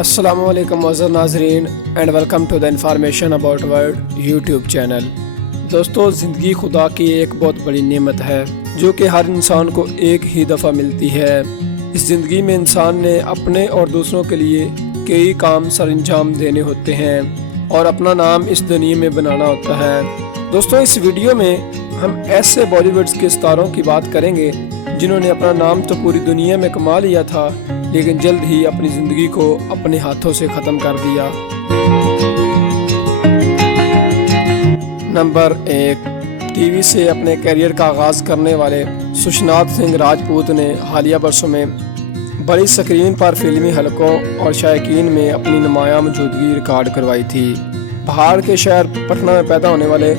السلام علیکم معزز ناظرین and welcome to the information about world YouTube channel. دوستو، زندگی خدا کی ایک بہت بڑی نعمت ہے جو کہ ہر انسان کو ایک ہی دفعہ ملتی ہے۔ اس زندگی میں انسان نے اپنے اور دوسروں کے لیے کئی کام سر انجام دینے ہوتے ہیں اور اپنا نام اس دنیا میں بنانا ہوتا ہے۔ دوستو، اس ویڈیو میں ہم ایسے بالی ووڈ کے ستاروں کی بات کریں گے جنہوں نے اپنا نام تو پوری دنیا میں کما لیا تھا لیکن جلد ہی اپنی زندگی کو اپنے ہاتھوں سے ختم کر دیا۔ نمبر 1، ٹی وی سے اپنے کیریئر کا آغاز کرنے والے سشنات سنگھ راجپوت نے حالیہ برسوں میں بڑی سکرین پر فلمی حلقوں اور شائقین میں اپنی نمایاں موجودگی ریکارڈ کروائی تھی۔ بہار کے شہر پٹنہ میں پیدا ہونے والے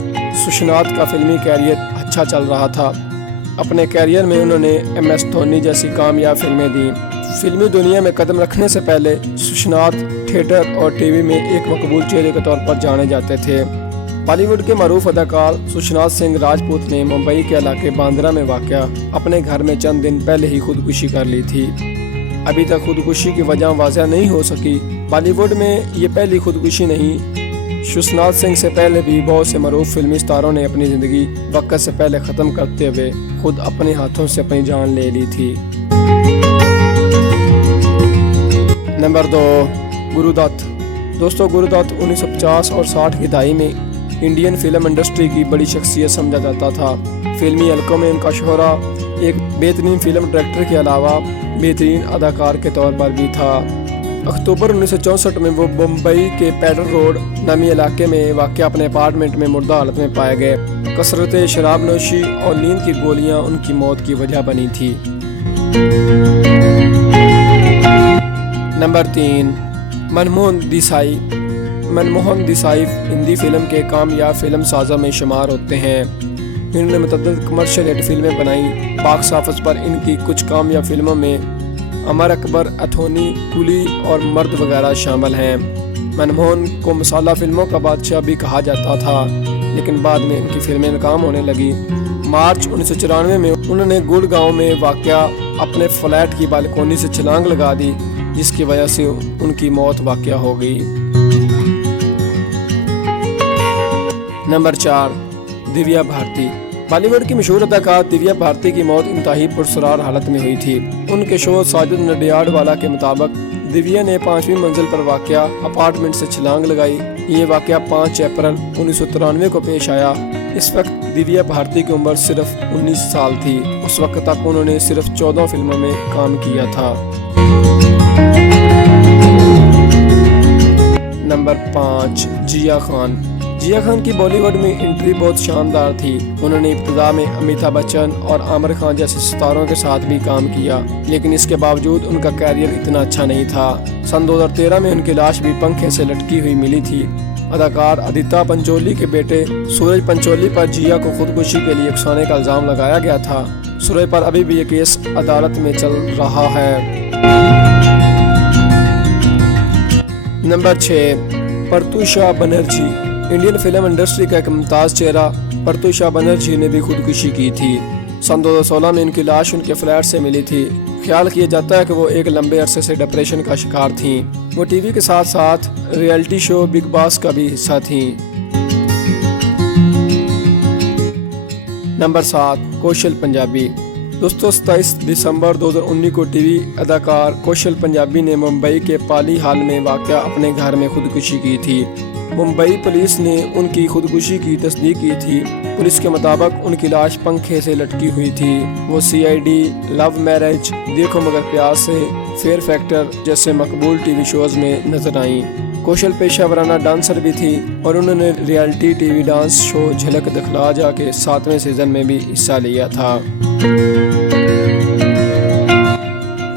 سشنات کا فلمی کیریئر اچھا چل رہا تھا۔ اپنے کیریئر میں انہوں نے ایم ایس دھونی جیسی کامیاب فلمیں دیں۔ فلمی دنیا میں قدم رکھنے سے پہلے سشنات تھیٹر اور ٹی وی میں ایک مقبول چہرے کے طور پر جانے جاتے تھے۔ بالی ووڈ کے معروف اداکار سشنات سنگھ راجپوت نے ممبئی کے علاقے باندرا میں واقع اپنے گھر میں چند دن پہلے ہی خودکشی کر لی تھی۔ ابھی تک خودکشی کی وجہ واضح نہیں ہو سکی۔ بالی ووڈ میں یہ پہلی خودکشی نہیں، سشنات سنگھ سے پہلے بھی بہت سے معروف فلمی ستاروں نے اپنی زندگی وقت سے پہلے ختم کرتے ہوئے خود اپنے ہاتھوں سے اپنی جان لے لی تھی۔ نمبر 2، گرو دت۔ دوستو، گرو دت 1950 اور 60 کی دہائی میں انڈین فلم انڈسٹری کی بڑی شخصیت سمجھا جاتا تھا۔ فلمی حلقوں میں ان کا شہرہ ایک بہترین فلم ڈائریکٹر کے علاوہ بہترین اداکار کے طور پر بھی تھا۔ اکتوبر 1964 میں وہ ممبئی کے پیڈر روڈ نامی علاقے میں واقع اپنے اپارٹمنٹ میں مردہ حالت میں پائے گئے۔ کثرت شراب نوشی اور نیند کی گولیاں ان کی موت کی وجہ بنی تھی۔ نمبر 3، منموہن دیسائی۔ منموہن دیسائی ہندی فلم کے کامیاب فلم سازوں میں شمار ہوتے ہیں۔ انہوں نے متعدد کمرشل ہٹ فلمیں بنائیں۔ باکس آفس پر ان کی کچھ کامیاب فلموں میں امر اکبر، اتھونی، کولی اور مرد وغیرہ شامل ہیں۔ منموہن کو مسالہ فلموں کا بادشاہ بھی کہا جاتا تھا لیکن بعد میں ان کی فلمیں ناکام ہونے لگی۔ مارچ 1994 میں انہوں نے گڑگاؤں میں واقع اپنے فلیٹ کی بالکونی سے چھلانگ لگا دی جس کی وجہ سے ان کی موت واقع ہو گئی۔ نمبر 4، دیویا بھارتی۔ بالی ووڈ کی مشہور اداکار دیویا بھارتی کی موت انتہائی پرسرار حالت میں ہوئی تھی۔ ان کے شوہر ساجد نڈیاڈ والا کے مطابق دیویا نے 5ویں منزل پر واقع اپارٹمنٹ سے چھلانگ لگائی۔ یہ واقعہ 5 اپریل 1993 کو پیش آیا۔ اس وقت دیویا بھارتی کی عمر صرف 19 سال تھی۔ اس وقت تک انہوں نے صرف 14 فلموں میں کام کیا تھا۔ نمبر 5، جیا خان۔ جیا خان کی بالی ووڈ میں انٹری بہت شاندار تھی۔ انہوں نے ابتدا میں امیتابھ بچن اور عامر خان جیسے ستاروں کے ساتھ بھی کام کیا لیکن اس کے باوجود ان کا کیریئر اتنا اچھا نہیں تھا۔ سن 2013 میں ان کی لاش بھی پنکھے سے لٹکی ہوئی ملی تھی۔ اداکار آدتیہ پنچولی کے بیٹے سورج پنچولی پر جیا کو خودکشی کے لیے اکسانے کا الزام لگایا گیا تھا۔ سورج پر ابھی بھی یہ کیس عدالت میں چل رہا ہے۔ Number 6، Pratyusha Banerjee. Indian film industry کا ایک ممتاز چہرہ پرتوشا بنرجی نے بھی خودکشی کی تھی۔ سن 2016 میں ان کی لاش ان کے فلیٹ سے ملی تھی۔ خیال کیا جاتا ہے کہ وہ ایک لمبے عرصے سے ڈپریشن کا شکار تھیں۔ وہ ٹی وی کے ساتھ ساتھ ریئلٹی شو بگ باس کا بھی حصہ تھیں۔ نمبر 7، کوشل پنجابی۔ دوستو، 27 دسمبر 2019 کو ٹی وی اداکار کوشل پنجابی نے ممبئی کے پالی ہال میں واقع اپنے گھر میں خودکشی کی تھی۔ ممبئی پولیس نے ان کی خودکشی کی تصدیق کی تھی۔ پولیس کے مطابق ان کی لاش پنکھے سے لٹکی ہوئی تھی۔ وہ CID، لو میرج، دیکھو مگر پیار سے، فیئر فیکٹر جیسے مقبول ٹی وی شوز میں نظر آئیں۔ کوشل پیشہ ورانہ ڈانسر بھی تھی اور انہوں نے reality T V dance show جھلک دکھلا جا کے 7ویں سیزن میں بھی حصہ لیا تھا۔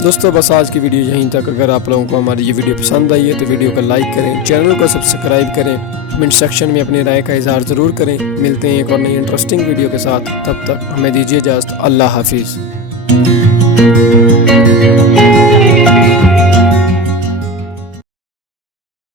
دوستو، بس آج کی ویڈیو یہیں تک۔ اگر آپ لوگوں کو ہماری یہ ویڈیو پسند آئی ہے تو ویڈیو کو لائک کریں، چینل کو سبسکرائب کریں، کمنٹ سیکشن میں اپنی رائے کا اظہار ضرور کریں۔ ملتے ہیں ایک اور نئی انٹرسٹنگ ویڈیو کے ساتھ، تب تک ہمیں دیجیے اجازت۔ اللہ حافظ۔